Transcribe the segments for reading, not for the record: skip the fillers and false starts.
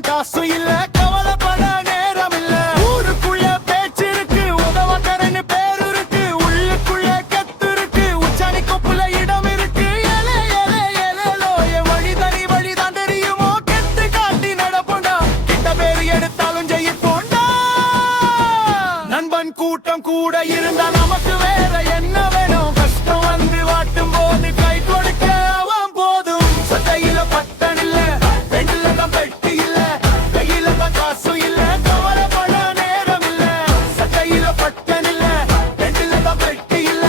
தான் காசு இல்ல கவலைப்பட நேரம் இல்ல ஊருக்குள்ள பேச்சு இருக்கு உதவக்கரன்னு பேரு இருக்கு உள்ளுக்குள்ள கத்து இருக்கு உச்சாணி கொப்புல இடம் இருக்கு ஏலே ஏலே ஏலேலோ என் வழிதான் தெரியுமோ கெத்து காட்டி நடப்போண்டா கிட்ட பேரு எடுத்தாலும் ஜெயிப்போண்டா நண்பன் கூட்டம் கூட இருந்தா நமக்கு வேற என்ன வேணும் கஷ்டம் வந்து வாட்டும் போது கை கொடுக்க அவன் போதும் சட்டையில பட்டன் இல்ல பெண்ணில தான் பெட்டி இல்ல கையில தான் காசு இல்ல கவலைப்பட நேரம் இல்ல சட்டையில பட்டன் இல்ல பெண்ணில தான் பெட்டி இல்ல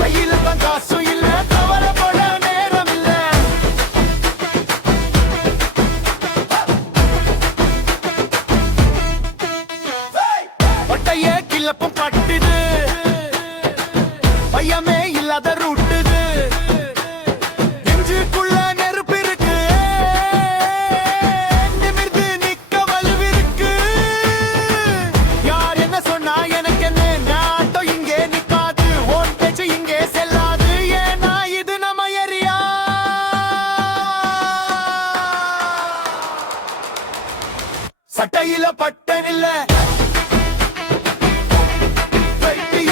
கையில தான் காசு இல்ல கவலைப்பட நேரம் இல்ல பட்டைய கிளப்பும் பட்டுது பையமே இல்லாத ரூட்டுது நெஞ்சுக்குள்ள நெருப்பு இருக்கு நிமிர்ந்து நிக்க வலுவிருக்கு யார் என்ன சொன்னா எனக்கு என்ன நாட்டம் இங்கே நிக்காது ஓன் பேச்சு இங்கே செல்லாது ஏன்னா இது நம்ம ஏரியா சட்டையில பட்டன் இல்ல வெட்டி